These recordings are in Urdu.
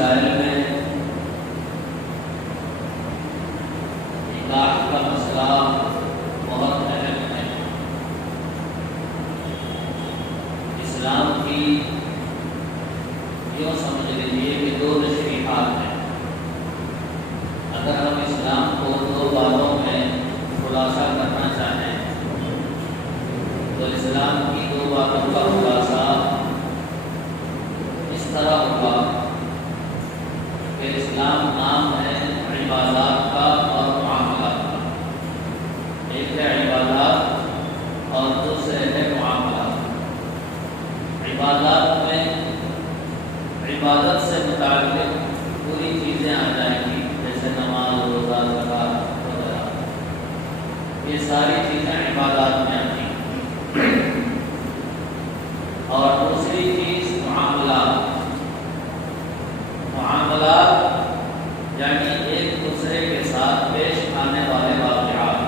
مسائل میں نکاح کا مسئلہ بہت اہم ہے۔ اسلام کی یوں سمجھ لیجیے کہ دو تشریحات ہیں۔ اگر ہم اسلام کو دو باتوں میں خلاصہ کرنا چاہیں تو اسلام کی دو باتوں کا خلاصہ اس طرح ہوگا کہ اسلام نام ہے عبادات کا اور معاملات کا۔ ایک ہے عبادات اور دوسرے ہے معاملات۔ عبادات میں عبادت سے متعلق پوری چیزیں آ جائیں گی، جیسے نماز، روزہ، زکوٰۃ وغیرہ۔ یہ ساری چیزیں عبادات میں آتی ہیں۔ اور دوسری چیز معاملات۔ معاملات یعنی ایک دوسرے کے ساتھ پیش آنے والے واقعات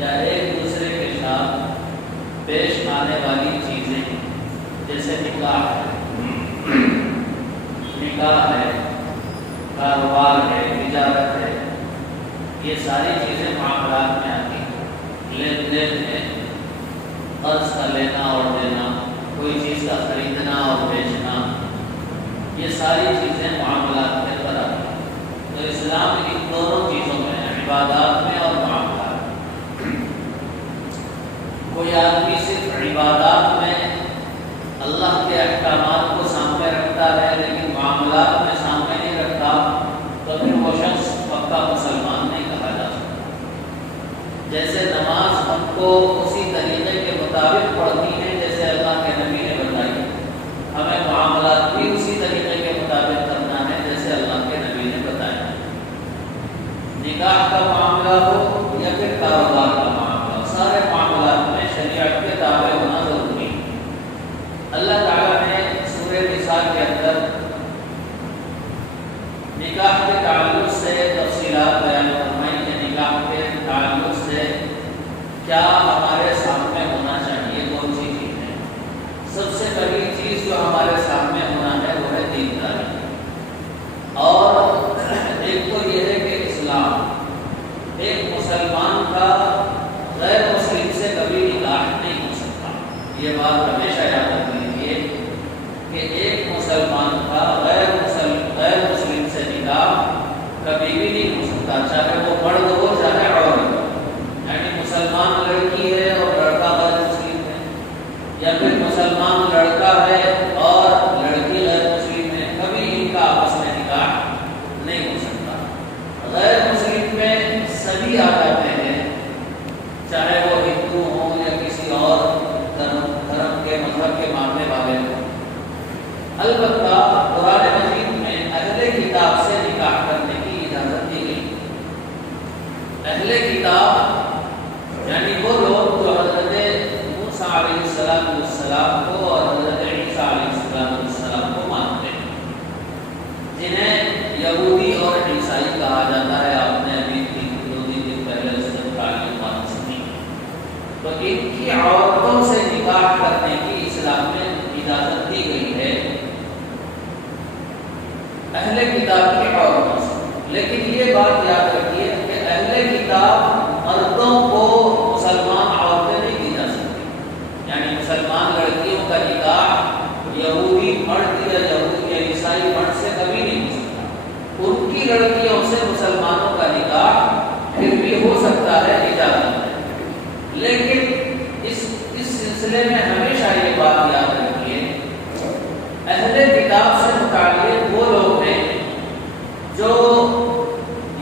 یا ایک دوسرے کے ساتھ پیش آنے والی چیزیں، جیسے نکاح ہے، کاروبار ہے، تجارت ہے، یہ ساری چیزیں معاملات میں آتی ہیں۔ لین دین ہے، قرض کا لینا اور دینا، کوئی چیز کا خریدنا اور بیچنا، یہ ساری چیزیں معاملات کے اندر آتی ہیں۔ تو اسلام ان دونوں چیزوں میں ہے، عبادات میں اور معاملات۔ کوئی آدمی صرف عبادات میں اللہ کے احکامات کو سامنے رکھتا ہے لیکن معاملات میں سامنے نہیں رکھتا، تو پھر وہ شخص پکا مسلمان نہیں کہا جا سکتا۔ جیسے نماز ہم کو اسی طریقے کے مطابق پڑھنی ہے جیسے اللہ کے نبی نے بتائی، ہمیں معاملات بھی اسی طریقے کے مطابق کرنا ہے جیسے اللہ کے نبی نے بتایا۔ نکاح کا معاملہ ہو یا پھر کاروبار کا معاملہ ہو، سارے معاملات میں شریعت کے تابع ہونا ضروری ہے۔ اللہ تعالیٰ نے سورہ نساء کے اندر نکاح کے تعلق سے تفصیلات بیان فرمائی کہ نکاح کے تعلق سے کیا ہمارے سامنے ہونا چاہیے، کون سی چیز ہے۔ سب سے پہلی چیز جو ہمارے سامنے ہونا ہے وہ ہے دینداری، اور ایک تو یہ ہے کہ اسلام، ایک مسلمان کا غیر مسلم سے کبھی نکاح نہیں ہو سکتا۔ یہ بات ہمیشہ یاد رکھ لیجیے کہ ایک مسلمان کا غیر مسلم سے نکاح کبھی بھی نہیں ہو سکتا، چاہے وہ مرد ہو چاہے عورت ہو۔ یعنی مسلمان لڑکی ہے اور لڑکا غیر مسلم ہے، یا پھر مسلمان لڑکا ہے اور لڑکی غیر مسلم ہے، کبھی ان کا آپس میں نکاح نہیں ہو سکتا۔ غیر مسلم میں سبھی آ جاتے ہیں، چاہے وہ ہندو ہوں یا کسی اور دھرم کے مذہب کے ماننے والے ہوں۔ البتہ قرآن مجید میں اہل کتاب سے نکاح کرنے کی اجازت دی گئی۔ اہل کتاب یعنی وہ لوگ جو حضرت موسیٰ علیہ السلام کو اور حضرت عیسیٰ علیہ السلام کو مانتے ہیں، جنہیں یہودی اور عیسائی کہا جاتا ہے۔ آپ نے ابھی 2 دن پہلے اس سے تعلیم سنی۔ تو ان کی عورتوں سے نکاح کرنے کی اسلام میں اجازت دی گئی ہے، اہل کتاب کی عورتوں سے۔ لیکن یہ بات یاد رکھیے کہ اہل کتاب مردوں کو مسلمان عورتیں نہیں دی جا سکتی۔ یعنی مسلمان لڑکیوں کا نکاح یہودی مرد یا عیسائی مرد سے کبھی نہیں ہو سکتا۔ ان کی لڑکیوں سے مسلمانوں کا نکاح پھر بھی ہو سکتا ہے، اجازت ہے۔ لیکن اس سلسلے میں ہمیشہ یہ بات یاد رکھیے، اہل کتاب سے متعلق وہ لوگ ہیں جو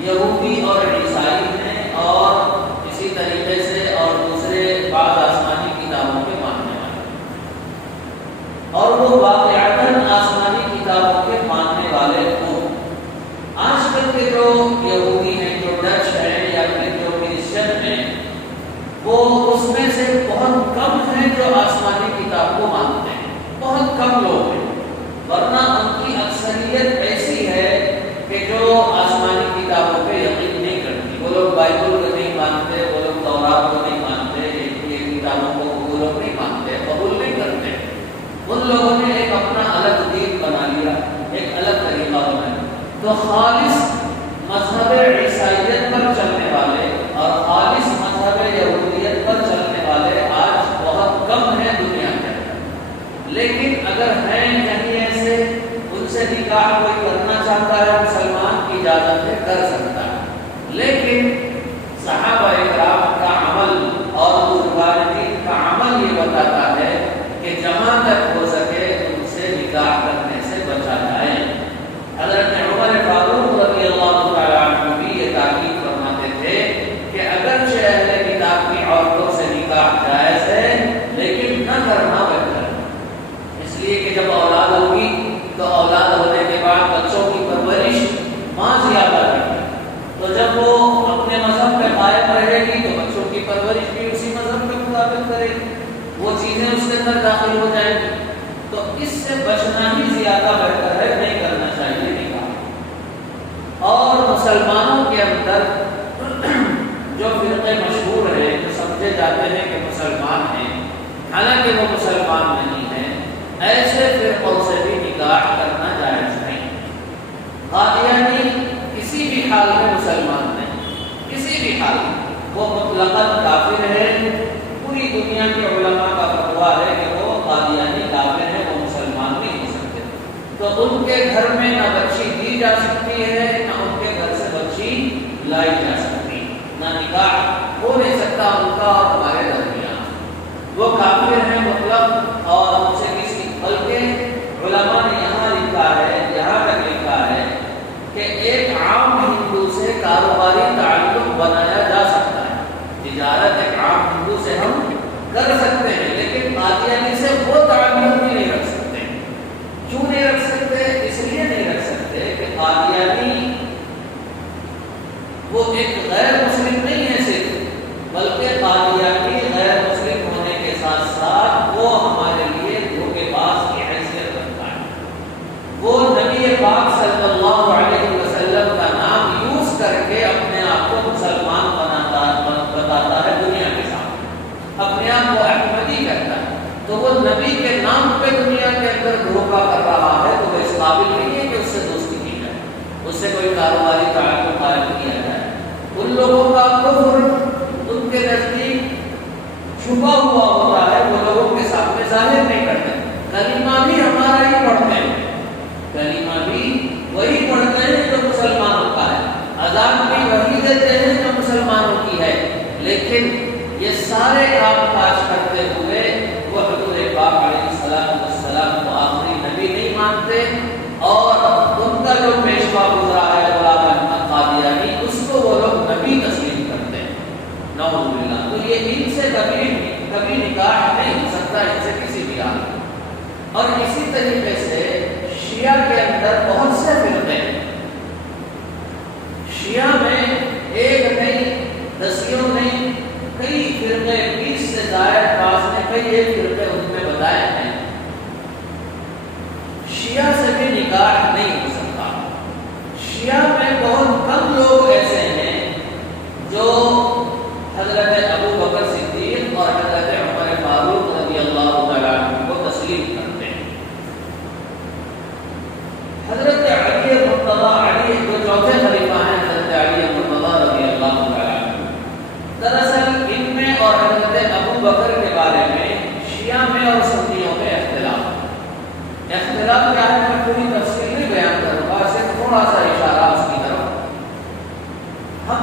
یہودی اور عیسائی ہیں، اور اسی طریقے سے اور دوسرے بعض آسمانی کتابوں کے ماننے والے، اور وہ واقعتاً آسمانی کتابوں کے ماننے والے ہوں۔ آج کل کے جو یہودی ہیں، جو ڈچ ہیں یا پھر جو کرسچن ہیں، وہ اس میں سے بہت کم ہیں جو آسمانی کتاب کو مانتے ہیں، بہت کم لوگ ہیں۔ ورنہ ان کی اکثریت ایسی ہے کہ جو آسمانی کتابوں پہ یقین نہیں کرتی۔ وہ لوگ بائبل کو نہیں مانتے، وہ لوگ تورات کو نہیں مانتے، یہ کتابوں کو وہ لوگ نہیں مانتے، قبول نہیں کرتے۔ ان لوگوں نے ایک اپنا الگ دین بنا لیا، ایک الگ تو خالص مذہب عیسائیت پر چلنے والے اور خالص مذہب یہودیت پر چلنے والے آج بہت کم ہیں دنیا کے اندر، لیکن اگر ہیں کہیں ایسے ان سے نکاح کوئی کرنا چاہتا ہے مسلمان کی اجازت ہے، کر سکتا ہے، لیکن صحابہ کرام کا عمل اور بزرگان دین کا عمل یہ بتاتا ہے کہ جہاں تک ہو سکے ان سے نکاح کرنے سے بچا جائے۔ حضرت عمر فاروق رضی اللہ تعالیٰ عنہ بھی یہ تاکید فرماتے تھے کہ اگرچہ اہل کتاب کی عورتوں سے نکاح جائز ہے لیکن نہ کرنا بہتر ہے، اس لیے کہ جب اولاد ہوگی تو اولاد ہونے کے بعد بچوں کی پرورش ماں زیادہ کرے، تو جب وہ اپنے مذہب پہ قائم رہے گی تو بچوں کی پرورش بھی اسی مذہب کے مطابق کرے گی، وہ چیزیں اس کے اندر داخل ہو جائیں گی، تو اس سے بچنا ہی زیادہ بہتر ہے، نہیں کرنا چاہیے نکاح۔ اور مسلمانوں کے اندر جو فرقے مشہور ہیں، جو سمجھے جاتے ہیں کہ مسلمان ہیں حالانکہ وہ مسلمان نہیں ہیں، ایسے فرقوں سے بھی نکاح کرنا جائز نہیں۔ قادیانی کسی بھی حال میں مسلمان نہیں، کسی بھی حال میں وہ مطلقاً کافر ہے، پوری دنیا کے علماء کا فتویٰ ہے کہ وہ قادیانی کافر ہے، وہ مسلمان نہیں ہو سکتے، تو ان کے گھر میں نہ بچی دی جا سکتی ہے، نہ ان کے گھر سے بچی لائی جا سکتی، نہ نکاح ہو نہیں سکتا ان کا اور ہمارے درمیان، وہ کافر ہیں مطلق، اور ان سے کسی بلکہ علماء نے یہاں لکھا ہے، یہاں تک لکھا ہے کہ ایک عام ہندو سے کاروباری تعلق بنایا جا سکتا ہے، تجارت ایک عام ہندو سے ہم کر سکتے ہیں، لیکن قادیانی سے وہ تعلق بھی نہیں رکھ سکتے۔ کیوں نہیں رکھ سکتے؟ اس لیے نہیں رکھ سکتے کہ قادیانی وہ ایک غیر مسلم نہیں ہے صرف، بلکہ قادیانی غیر مسلم ہونے کے ساتھ ساتھ وہ ہمارے لیے دھوکے باز کی حیثیت رکھتا ہے، وہ نبی پاک صلی اللہ علیہ وسلم کا نام یوز کر کے اپنے آپ کو مسلمان بتاتا ہے دنیا کے سامنے، اپنے آپ کو احمدی کرتا ہے، تو وہ نبی کے نام پہ دنیا کے اندر دھوکہ کر رہا ہے، تو وہ اس قابل نہیں ہے کہ اس سے دوستی کی جائے، اس سے کوئی کاروباری تعلق قائم کیا جائے۔ ان لوگوں کا کفر ان کے نزدیک چھپا ہوا ہوتا ہے، وہ لوگوں کے سامنے ظاہر نہیں کرتے، کلمہ بھی ہمارا ہی پڑھتے ہیں، کلمہ بھی وہی پڑھتے ہیں جو مسلمانوں کا ہے، اذان بھی وہی دیتے ہیں جو مسلمانوں کی ہے، لیکن یہ سارے کام کاج کرتے ہوئے وہ حضور پاک علیہ السلام کو آخری نبی نہیں مانتے، اور ان کا جو پیشوا گزرا ہے غلام احمد قادیانی اس کو وہ لوگ نبی تسلیم کرتے ہیں، نعوذ باللہ۔ تو یہ ان سے کبھی نکاح نہیں ہو سکتا، ان سے کسی بھی حال میں۔ اور اسی طریقے سے شیعہ کے اندر بہت سے فرقے ہیں، شیعہ میں ایک نہیں، دسیوں نہیں، کئی فرقے، 20 سے زائد بعض نے کئی ایک فرقے ان میں بتائے ہیں، شیعہ سے بھی نکاح نہیں ہو سکتا۔ شیعہ میں بہت کم لوگ ایسے ہیں جو حضرت ابو بکر صدیق اور حضرت عمر فاروق رضی اللہ تعالیٰ عنہ کو تسلیم کرتے ہیں۔ حضرت علی مرتضیٰ، علی جو چوتھے خلیفہ ہیں، حضرت علی مرتضیٰ رضی اللہ تعالیٰ عنہ، دراصل ان میں اور حضرت ابو بکر کے بارے میں شیعہ میں اور سنیوں میں اختلاف کیا ہے، میں پوری تفصیل نہیں بیان کروں گا، صرف تھوڑا سا اشارہ اس کی طرف۔ ہم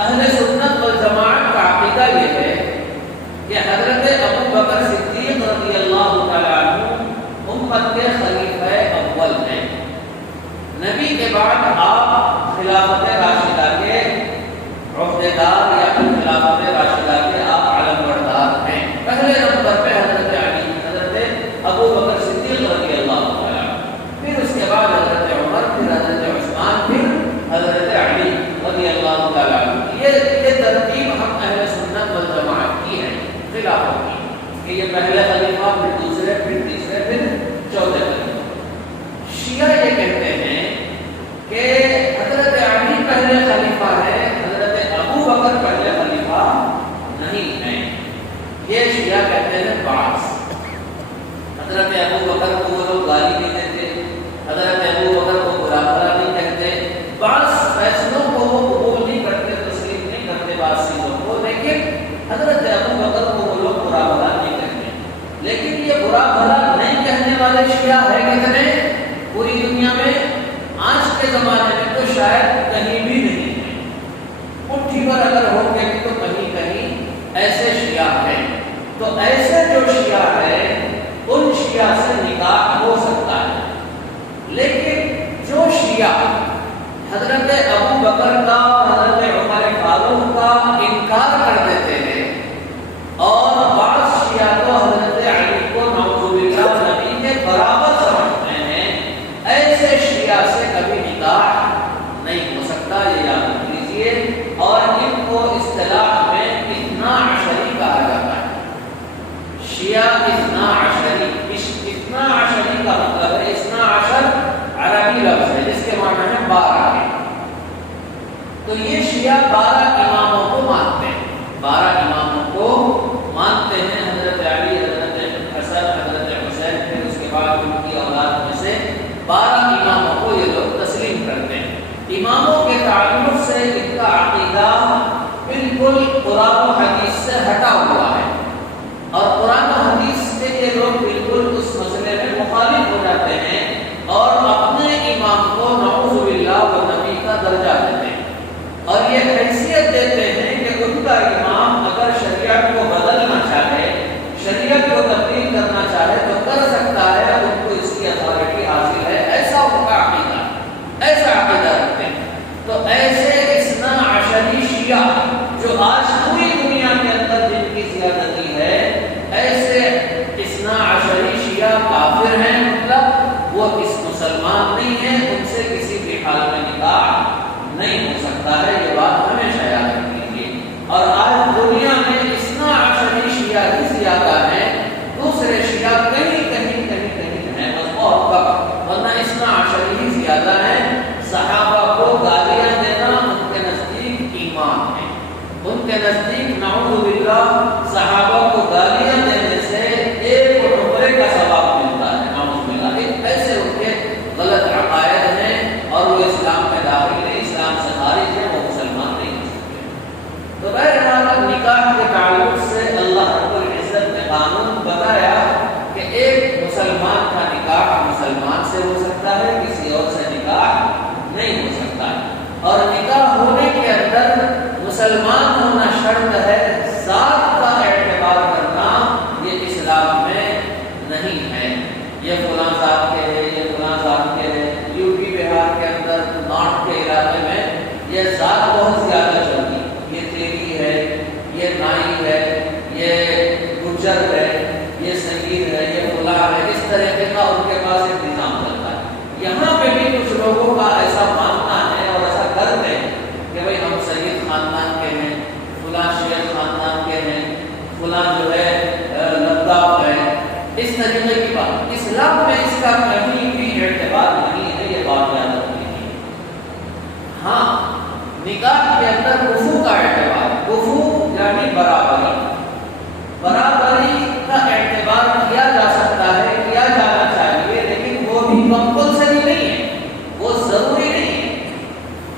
اہل سنت والجماعت کا عقیدہ یہ ہے کہ حضرت ابو بکر صدیق رضی اللہ تعالیٰ عنہ امت کے خلیفہ اول ہیں، نبی کے بعد آپ خلافت راشدہ کے عہدیدار یا خلافت راشدہ کے آپ علم بردار ہیں۔ پہلے نمبر پہ حضرت علی، حضرت ابو بکر صدیق رضی اللہ تعالیٰ، پھر اس کے بعد حضرت عمر، پھر حضرت عثمان، پھر حضرت علی رضی اللہ تعالیٰ عنہ۔ یہ ترتیب ہم اہل سنت والجماعت کی ہے خلافت کی، کہ یہ پہلے خلیفہ، پھر دوسرے، پھر تیسرے، پھر چوتھے خلیفہ۔ شیعہ یہ کہتے ہیں کہ حضرت علی پہلے شیعہ ہے کتنے پوری دنیا میں؟ آج کے زمانے میں تو شاید کہیں بھی نہیں ہے، مٹھی پر اگر ہوں گے تو کہیں کہیں ایسے شیعہ ہیں۔ تو ایسے جو شیعہ ہیں ان شیعہ سے نکاح ہو سکتا ہے، لیکن جو شیعہ حضرت ابو بکر کا حضرت عمر فاروق کا انکار کر دیتے ہیں اور بعض شیعہ تو حضرت علی کو نعوذ باللہ نبی کے برابر سمجھتے ہیں، ایسے شیعہ سے کبھی نکاح نہیں ہو سکتا، یہ یاد رکھ لیجیے۔ اور ان کو اصطلاح میں اثنا عشری کہا جاتا ہے، شیعہ اثنا عشری۔ اثنا عشری کا مطلب ہے، اثنا عشر عربی لفظ ہے جس کے معنی ہے 12 ہے۔ تو یہ شیعہ 12 اماموں کو مانتے ہیں، 12 اماموں کو مانتے ہیں، حضرت علی، حضرت حسن، حضرت حسین، پھر اس کے بعد ان کی اولاد میں سے 12 اماموں کو یہ لوگ تسلیم کرتے ہیں۔ اماموں کے تعلق سے ان کا عقیدہ بالکل قرآن و حدیث سے ہٹا ہوا ہے، اور قرآن و حدیث سے یہ لوگ بالکل اس مسئلے میں مخالف ہو جاتے ہیں اور اپنے امام کو نعوذ باللہ و نبی کا درجہ دیتے ہیں، اور یہ حیثیت دیتے ہیں کہ ان کا امام اگر شریعت کو بدلنا چاہے، شریعت کو تبدیل کرنا چاہے تو کر سکتا ہے، ان کو اس کی اتھارٹی حاصل ہے، ایسا ان کا عقیدہ، ایسا عقیدہ رکھتے ہیں۔ تو ایسے اثنا عشری شیعہ جو آج پوری دنیا کے اندر جن کی زیادتی ہے، ایسے اثنا عشری شیعہ کافر ہیں، مطلب وہ اس مسلمان نہیں ہیں، ان سے کسی بھی حال میں نکاح نہیں ہو سکتا ہے، یہ بات ہمیشہ یاد رکھ لیجیے۔ اور آج دنیا میں اثنا عشری شیعہ ہی زیادہ ہیں، دوسرے شیعہ کہیں کہیں کہیں کہیں ہیں بس، اور کم، ورنہ اثنا عشری ہی زیادہ ہیں۔ صحابہ کو گالیاں دینا ان کے نزدیک ایمان ہے، ان کے نزدیک نعوذ باللہ صحابہ کو گالیاں دینے سے ایک عمرے کا ثواب ملتا ہے، نعوذ باللہ۔ ایسے ان کے غلط عقائد ہیں اور وہ اسلام میں داخل نہیں، اسلام سے خارج ہے، وہ مسلمان نہیں ہو سکتے۔ تو بہرحال نکاح کے تعلق سے اللہ رب العزت نے قانون بتایا کہ ایک مسلمان کا نکاح مسلمان سے ہو سکتا ہے، کسی اور سے نکاح نہیں ہو سکتا ہے، اور نکاح ہونے کے اندر مسلمان ہونا شرط ہے، ذات کا اعتبار کرنا یہ اسلام میں نہیں ہے، یہ فلاں ذات کے ہے، یہ فلاں ذات کے ہے۔ یو پی بہار کے اندر نارتھ کے علاقے میں یہ ذات بہت زیادہ چلتی، یہ تیری ہے، یہ نائی ہے، یہ گجر ہے، یہ سنگیر ہے، یہ فلاں ہے، اس طریقے کا ان کے پاس ایک نظام چلتا ہے۔ یہاں پہ بھی کچھ لوگوں کا ایسا ماننا ہے اور ایسا کرتے ہیں کہ بھئی ہم سید خاندان کے ہیں، فلاں شیخ خاندان کے ہیں، فلاں جو ہے لداخ ہے، اس طریقے کی بات۔ اسلام میں اس کا کہیں بھی اعتبار نہیں ہے، یہ بات یاد رکھنی ہے۔ ہاں، نکاح کے اندر کفو کا اعتبار، کفو یعنی برابری، برابری کا اعتبار کیا جا سکتا ہے، کیا جانا چاہیے، لیکن وہ بھی کمپلسری نہیں ہے، وہ ضروری نہیں ہے۔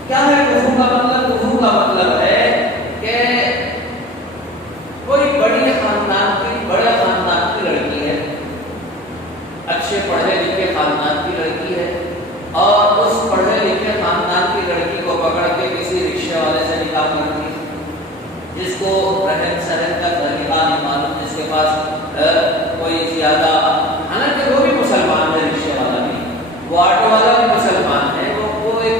کیا ہے کفو کا مطلب؟ کفو کا مطلب ہے کہ کوئی بڑے خاندان کی لڑکی ہے، اچھے پڑھے لکھے خاندان کی لڑکی ہے، اور اس پڑھے لکھے خاندان کی لڑکی کو پکڑ کے کسی رکشے والے سے نکاح کرتی ہے، جس کو رہن سہن کا طریقہ نہیں معلوم، جس کے پاس کوئی زیادہ، حالانکہ وہ بھی مسلمان ہے، رکشے والا بھی، وہ آٹو والا بھی مسلمان ہے، وہ ایک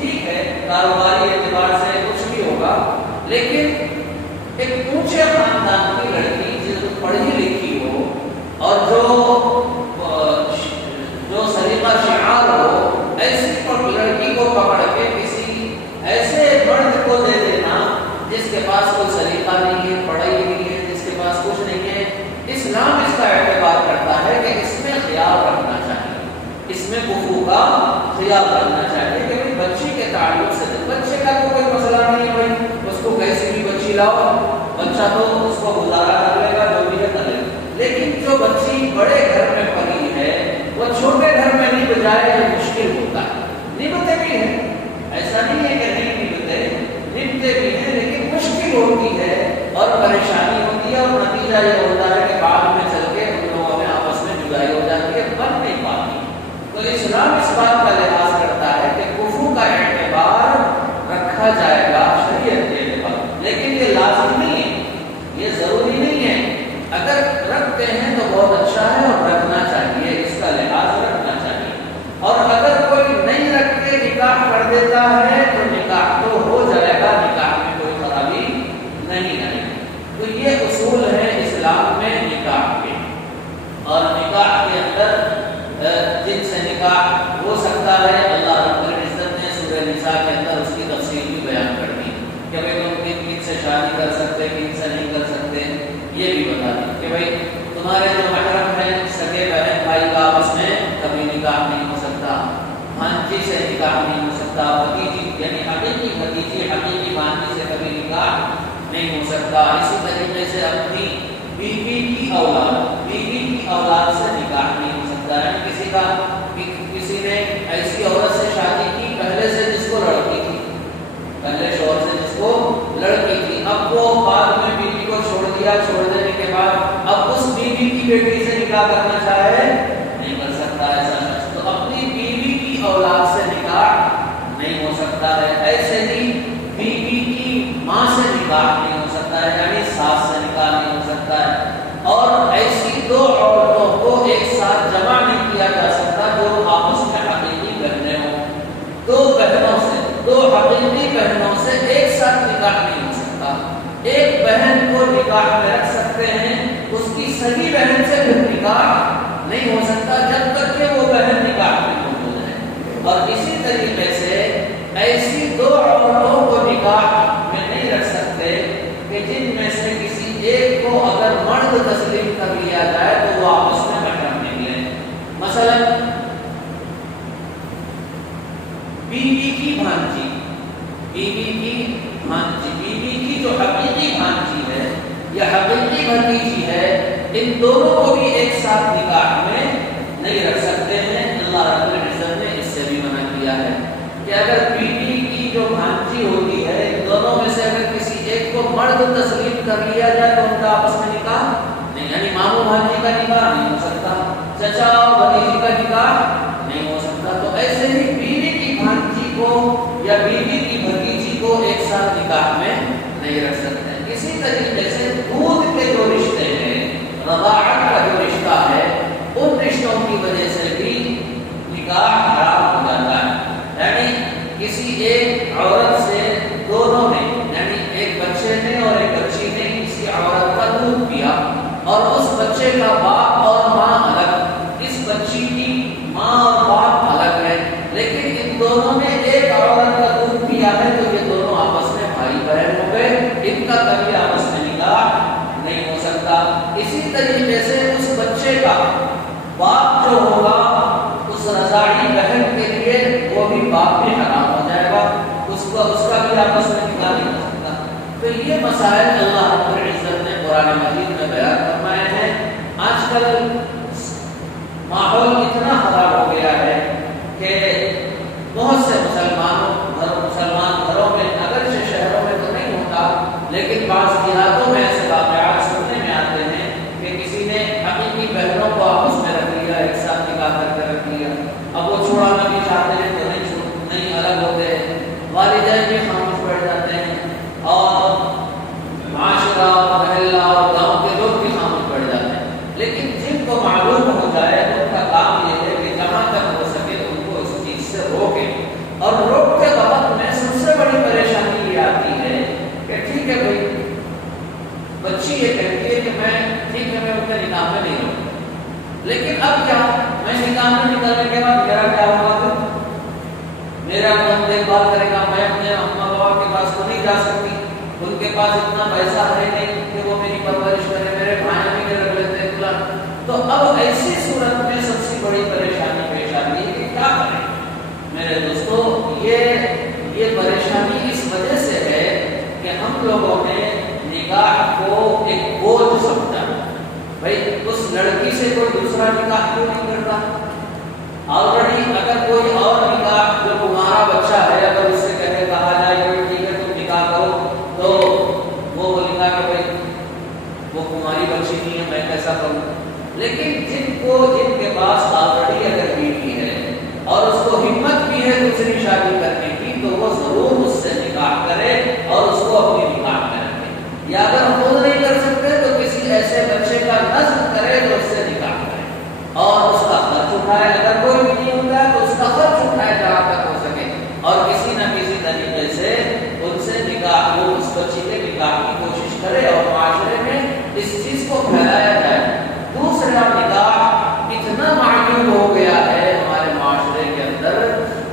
ٹھیک ہے، کاروباری اعتبار سے کچھ بھی ہوگا، لیکن ایک اونچے خاندان کی لڑکی جو پڑھی لکھی ہو اور جو سلیقہ شعار ہو، ایسی لڑکی کو پکڑ کے کسی ایسے مرد کو دے دینا جس کے پاس کوئی سلیقہ نہیں ہے، پڑھائی نہیں ہے، جس کے پاس کچھ نہیں ہے، اسلام اس کا اعتبار کرتا ہے کہ اس میں خیال رکھنا چاہیے، اس میں کفو کا خیال رکھنا چاہیے کہ بچی کے تعلق سے بچے کا تو کوئی مسئلہ نہیں ہے، بھائی اس کو کیسی بھی بچی لاؤ، بچہ تو اس کو گزارا کر لے گا، جو بھی ہے کر لے گا، لیکن جو بچی بڑے گھر میں پلی ہے وہ چھوٹے گھر میں نہیں بجائے، یہ مشکل ہوتا ہے۔ نبھتے بھی ہیں، ایسا نہیں ہے کہ نہیں نبھتے بھی ہیں، لیکن مشکل ہوتی ہے اور پریشانی ہوتی ہے، اور نتیجہ یہ ہوتا ہے کہ بعد میں چل کے ان لوگوں میں آپس میں جدائی ہو جاتی ہے، بن نہیں پاتی۔ بات کا لحاظ کرتا ہے کہ کفو کا اعتبار رکھا جائے گا شریعت کے اعتبار، لیکن یہ لازم نہیں ہے، یہ ضروری نہیں ہے۔ اگر رکھتے ہیں تو بہت اچھا ہے اور رکھنا چاہیے، اس کا لحاظ رکھنا چاہیے۔ اور اگر کوئی نہیں رکھ کے نکاح کر دیتا ہے تو نکاح تو ہو جائے گا، نکاح میں کوئی خرابی نہیں آئے گی۔ تو یہ اصول ہے اسلام میں نکاح کے، اور نکاح کے اندر جن سے نکاح ہو سکتا ہے اللہ رب العزت نے سورہ نساء کے اندر اس کی تفصیل بھی بیان کر دی کہ بھائی تم کن سے شادی کر سکتے، کن سے نہیں کر سکتے، یہ بھی بتا دی کہ بھائی تمہارے جو محرم ہیں سگے بہن بھائی کا آپس میں کبھی نکاح نہیں ہو سکتا، بھانجی سے نکاح نہیں ہو سکتا، بھتیجی یعنی حقیقی بھتیجی حقیقی بھانجی سے کبھی نکاح نہیں ہو سکتا۔ اسی طریقے سے اپنی بیوی کی اولاد سے نکاح نہیں ہو سکتا ہے۔ کسی نے ایسی عورت سے شادی کی پہلے سے جس کو لڑکی تھی، پہلے شوہر سے جس کو لڑکی تھی، اب وہ بعد میں بیوی کو چھوڑ دیا، چھوڑ دینے کے بعد اب اس بیوی کی بیٹی سے نکاح کرنا چاہے نہیں کر سکتا ایسا شخص، تو اپنی بیوی کی اولاد سے نکاح نہیں ہو سکتا ہے۔ ایسے ہی بیوی کی ماں سے نکاح نہیں ہو سکتا ہے، یعنی ساس سے نکاح نہیں ہو سکتا ہے۔ اور ایسی دو عورتوں کو ایک ساتھ جمع نہیں کیا جا سکتا جو آپس میں حقیقی بہنیں ہوں۔ دو حقیقی بہنوں سے ایک ساتھ نکاح نہیں ہو سکتا۔ ایک بہن کو نکاح میں رکھ سکتے ہیں، اس کی سگی بہن سے پھر نکاح نہیں ہو سکتا جب تک کہ وہ بہن نکاح میں موجود ہے۔ اور اسی طریقے سے ایسی دو عورتوں کو نکاح میں نہیں رکھ سکتے کہ جن میں سے کسی ایک کو اگر مرد تسلیم کر لیا جائے تو وہ آپس میں محرم نکلے۔ مثلا بیوی کی بھانجی، بیوی کی جو حقیقی بھانجی ہے یا حقیقی بھتیجی ہے، ان دونوں کو بھی ایک ساتھ نکاح میں نہیں رکھ سکتے ہیں۔ اللہ رب العزت نے اس سے بھی منع کیا ہے کہ اگر بیوی کی جو بھانجی ہوتی ہے، ان دونوں میں سے اگر کسی ایک کو مرد تسلیم کر لیا جائے تو ان کا آپس میں نکاح نہیں، یعنی ماموں بھانجی کا نکاح نہیں ہو سکتا، چچا اور بھتیجی کا نکاح نہیں ہو سکتا۔ تو ایسے ہی بیوی کی بھانجی کو یا بیوی کی بھتیجی کو ایک ساتھ نکاح میں نہیں رکھ سکتے۔ اسی طریقے سے دودھ کے جو رشتے ہیں، رضاعت کا جو رشتہ ہے، ان رشتوں کی وجہ سے بھی نکاح حرام ہو جاتا ہے۔ یعنی کسی ایک عورت سے دونوں نے، یعنی ایک بچے نے اور ایک بچی نے کسی عورت کا دودھ پیا اور اس بچے کا باپ اور ماں الگ، اس بچی کی ماں اور باپ الگ ہے، لیکن ان دونوں نے ایک عورت کا دودھ پیا ہے تو یہ دونوں آپس میں بھائی بہن ہو گئے، ان کا کبھی آپس میں نکاح نہیں ہو سکتا۔ اسی طریقے سے اس بچے کا باپ جو ہوگا اس رضاعی بہن کے لیے وہ بھی باپ بھی حرام ہو جائے گا، اس کا بھی آپس میں نکاح نہیں ہو سکتا۔ تو یہ مسائل اللہ رب العزت نے قرآن مجید میں بیان فرمائے ہیں۔ آج کل ماحول اتنا خراب ہو گیا ہے کہ بہت سے مسلمان گھروں میں، اگرچہ شہروں میں تو نہیں ہوتا لیکن بعض دیہاتوں میں ایسے واقعات سننے میں آتے ہیں کہ کسی نے حقیقی بہنوں کو آپس میں رکھ لیا، ایک ساتھ نکاح کر کے رکھ لیا، اب وہ چھوڑانا بھی چاہتے ہیں تو نہیں الگ ہوتے ہیں، والدین بھی خاموش بیٹھ جاتے ہیں اور معاشرہ اور محلہ اور گاؤں کے لوگ بھی خاموش بیٹھ جاتے ہیں۔ لیکن جن کو معلوم ہو جائے ان کا کام یہ ہے کہ جہاں تک ہو سکے ان کو اس چیز سے روکیں، اور روکتے وقت میں سب سے بڑی پریشانی یہ آتی ہے کہ ٹھیک ہے بھائی، بچی یہ کہتی ہے کہ میں ان کے نکاح میں نہیں رہوں، لیکن اب کیا، میں نکاح میں نکلنے کے بعد میرا کیا ہوگا؟ میرا کون دیکھ بھال کرے گا؟ میں اپنے اماں بابا کے پاس تو نہیں جا سکتی، ان کے پاس اتنا پیسہ ہے نہیں کہ وہ میری پرورش کرے، میرے بھائی بھی رکھ لیتے ہیں۔ تو اب ایسی صورت میں سب سے بڑی پریشانی پیش آتی ہے کہ کیا کریں؟ میرے دوستو، یہ پریشانی اس وجہ سے ہے کہ ہم لوگوں نے نکاح کو ایک بوجھ سمجھا۔ بھائی اس لڑکی سے کوئی دوسرا نکاح کیوں نہیں کرتا؟ آلریڈی اگر کوئی اور نکاح جو تمہارا بچہ ہے اگر اس سے کہا جائے کہ ٹھیک ہے تم نکاح کرو تو وہ بولے گا کہ بھائی وہ تمہاری بچی نہیں ہے، میں کیسا کروں؟ لیکن جن کے پاس آلریڈی اگر بیوی ہے اور اس کو اٹھائے، اگر کوئی بھی نہیں ہوتا ہے تو اس کا خرچ اٹھائے جہاں تک ہو سکے، اور کسی نہ کسی طریقے سے ان سے نکاح کو، اس بچی کے نکاح کی کوشش کرے اور معاشرے میں اس چیز کو پھیلایا جائے۔ دوسرا، نکاح اتنا معیوب ہو گیا ہے ہمارے معاشرے کے اندر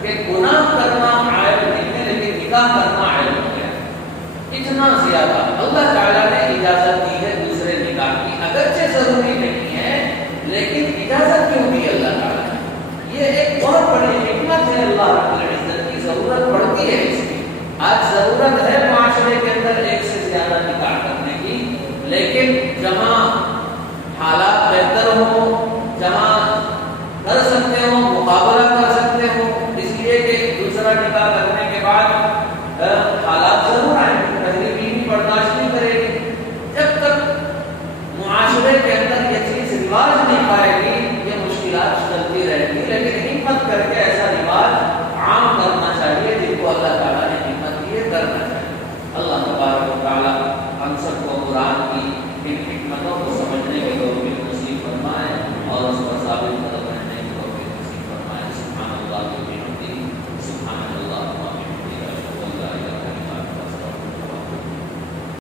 کہ گناہ کرنا عیب نہیں ہے لیکن نکاح کرنا عیب ہو گیا ہے، اتنا زیادہ۔ اللہ تعالیٰ نے اجازت دی ہے دوسرے نکاح کی، اگرچہ ضروری نہیں ہے لیکن اجازت کیوں دی اللہ تعالیٰ نے؟ یہ ایک بہت بڑی حکمت ہے اللہ رب العزت کی، ضرورت پڑتی ہے اس کی۔ آج ضرورت ہے معاشرے کے اندر ایک سے زیادہ نکاح کرنے کی، لیکن جہاں حالات بہتر ہوں، جہاں